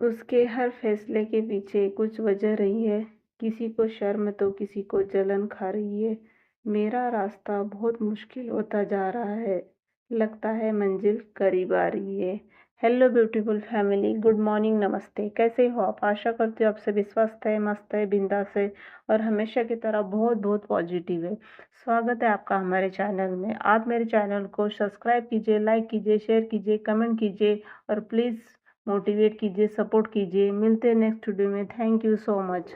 उसके हर फैसले के पीछे कुछ वजह रही है। किसी को शर्म तो किसी को जलन खा रही है। मेरा रास्ता बहुत मुश्किल होता जा रहा है। लगता है मंजिल करीब आ रही है। Hello beautiful family, good morning, नमस्ते। कैसे हो आप? आशा करती हूँ आप सभी स्वस्थ है, मस्त है, बिंदास है और हमेशा की तरह बहुत बहुत पॉजिटिव है। स्वागत है आपका हमारे चैनल में। आप मेरे चैनल को सब्सक्राइब कीजिए, लाइक कीजिए, शेयर कीजिए, कमेंट कीजिए और प्लीज़ मोटिवेट कीजिए, सपोर्ट कीजिए। मिलते हैं नेक्स्ट वीडियो में। Thank you so much.